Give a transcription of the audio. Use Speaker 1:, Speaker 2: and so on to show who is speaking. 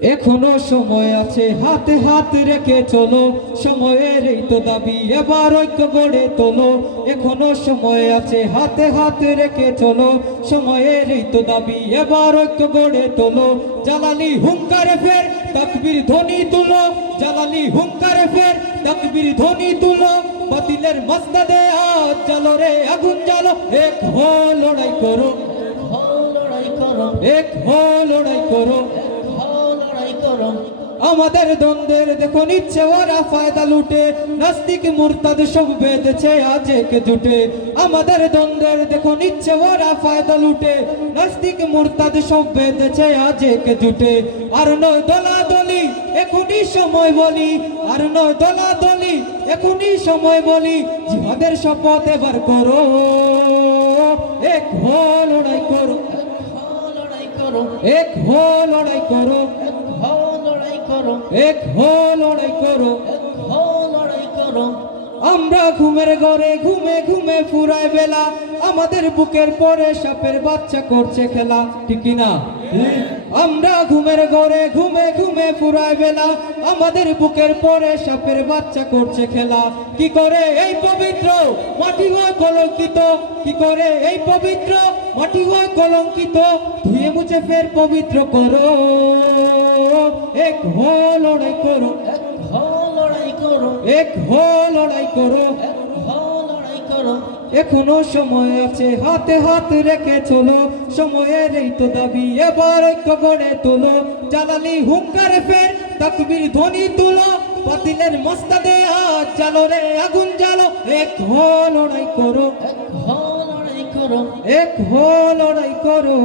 Speaker 1: এখনও সময় আছে, হাতে হাত রেখে চলো। সময়ের এই তো দাবি, এবার ঐক্য গড়ে তোলো। এখনও সময় আছে, হাতে হাত রেখে চলো। সময়ের এই তো দাবি, এবার ঐক্য গড়ে তোলো। জ্বালানি হুঙ্কারে ফের তাকবির ধ্বনি তুলো। জ্বালানি হুঙ্কারে ফের তাকবির ধ্বনি তুলো। বাতিলের মস্তাদে আজ জ্বালো রে, আগুন জ্বালো। এক হো লড়াই করো
Speaker 2: হো লড়াই করো।
Speaker 1: এক হো লড়াই করো। আমাদের দ্বন্দ্বের দেখো নিচ্ছে ওরা ফায়দা লুটে। নাস্তিক মুরতাদ সব বেঁধেছে আজ এক জুটে। আমাদের দ্বন্দ্বের দেখো নিচ্ছে ওরা ফায়দা লুটে। নাস্তিক মুরতাদ সব বেঁধেছে আজ এক জুটে। আর নয় দলাদলি এখনই সময় বলি। আর নয় দলাদলি এখনই সময় বলি। জিহাদের শপথ এবার করো। এক হো লড়াই করো।
Speaker 2: এক হো লড়াই করো।
Speaker 1: এক হো লড়াই করো।
Speaker 2: এক হো করো।
Speaker 1: এক হো লড়াই করো।
Speaker 2: হো লড়াই করো।
Speaker 1: আমরা ঘুমের ঘরে ঘুমে ঘুমে ফুরায় বেলা। আমাদের বুকের পরে সাপের বাচ্চা করছে খেলা। ঠিক কি না আমরা ঘুমের ঘরে ঘুমে ঘুমে ফুরায় বেলা। আমাদের বুকের পরে সাপের বাচ্চা করছে খেলা। কি করে এই পবিত্র মাটি হয় কলঙ্কিত? কি করে এই পবিত্র মাটি হয় কলঙ্কিত? ধুয়ে মুছে ফের পবিত্র করো। এক হো লড়াই করো।
Speaker 2: এক হো লড়াই করো।
Speaker 1: এক হো লড়াই করো। এখনও সময় আছে হাতে হাত রেখে চলো। সময়ের এই তো দাবি এবার ঐক্য গড়ে তোলো। জ্বালানি হুঙ্কারে ফের তাকবির ধ্বনি তুলো। পাতিলের মস্তাদে আজ জালো রে আগুন জ্বালো। এক হো লড়াই করো।
Speaker 2: এক হো লড়াই করো।
Speaker 1: এক হো লড়াই করো।